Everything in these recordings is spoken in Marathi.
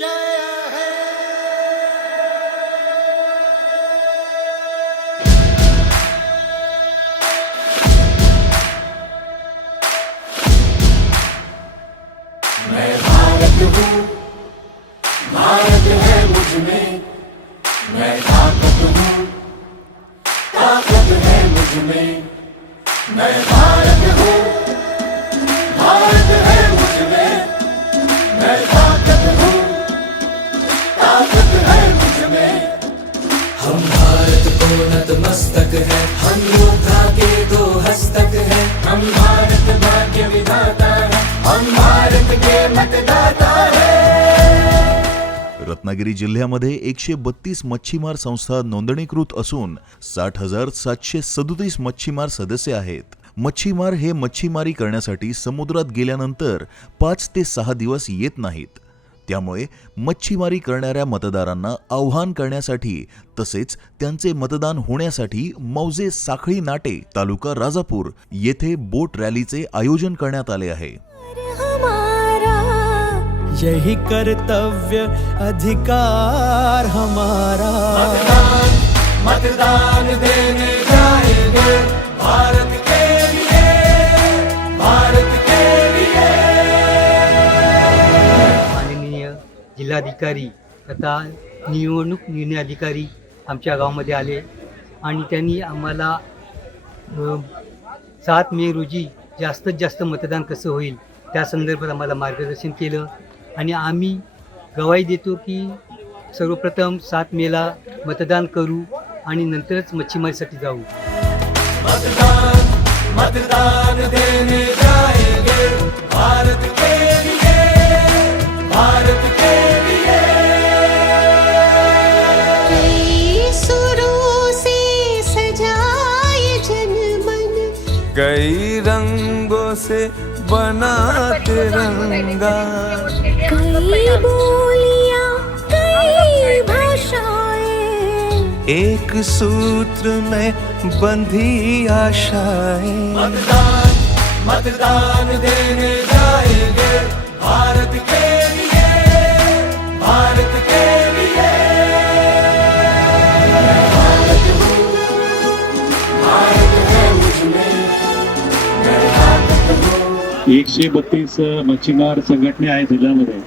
मैं भारत हूँ, भारत है मुझ में, मैं ताकत हूँ, ताकत है मुझ में, मैं भारत हूँ, भारत है मुझ में, मैं ताकत हूँ, ताकत है मुझ में। हम भारत को नतमस्तक है, हम योद्धा के दो हस्तक है, हम भारत भाग्य विधाता है, हम भारत के मतदाता है। रत्नागिरी जिल्ह्यामध्ये 132 मच्छीमार संस्था नोंदणीकृत असून 60,737 मच्छीमार सदस्य आहेत। मच्छीमार हे मच्छीमारी करण्यासाठी समुद्रात गेल्यानंतर 5 ते 6 दिवस येत नाहीत। त्यामुळे मच्छीमारी करणाऱ्या मतदारांना आव्हान करण्यासाठी तसेच त्यांचे मतदान होण्यासाठी मौजे साखळी नाटे तालुका राजापूर येथे बोट रॅलीचे आयोजन करण्यात आले आहे। यही कर्तव्य अधिकार हमारा, मतदान मतदान देने जाएंगे भारत के लिए, भारत के लिए। माननीय जिल्हाधिकारी तथा निवडणूक निर्णय अधिकारी आमच्या गावामध्ये आले आणि त्यांनी आम्हाला 7 मे रोजी जास्तीत जास्त मतदान कसं होईल त्या संदर्भात आम्हाला मार्गदर्शन केलं आणि आम्ही गवाही देतो की सर्वप्रथम 7 मेला मतदान करू आणि नंतरच मच्छीमारीसाठी जाऊ। मतदान मतदान देने जाएंगे भारत के लिए, भारत के लिए। कई सुरों से सजाए जनमन, कई रंगों से बना तिरंगा, कई बोलियां कई भाषाएं, एक सूत्र में बंधी आशाएं। मतदान मतदान देने जाएंगे भारत के लिए, भारत के लिए। भारत हूँ, भारत है मुझ में, मैं ताकत हूँ। 132 मच्छीमार संघटना आहेत जिल्ह्यामध्ये,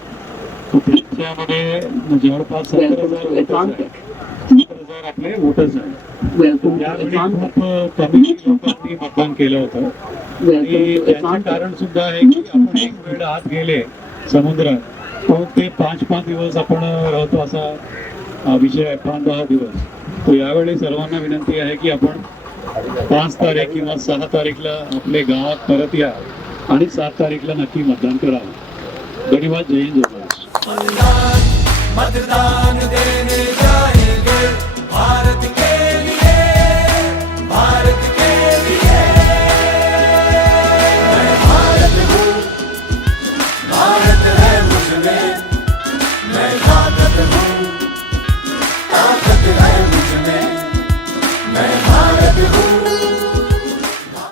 त्याच्यामध्ये जवळपास 17,000 आपले वोटर्स आहेत। त्यावेळी खूप कमी लोकांनी मतदान केलं होतं आणि त्याचं कारण सुद्धा आहे की आपण एक वेळ आत गेले समुद्रात तो ते 5-5 दिवस आपण राहतो असा विषय आहे, 5-10 दिवस। तो यावेळी सर्वांना विनंती आहे की आपण 5 तारीख किंवा 6 तारीखला आपले गावात परत या आणि 7 तारीखला नक्की मतदान करावं। धन्यवाद। जय हिंद, जय महाराष्ट्र। मतदान देने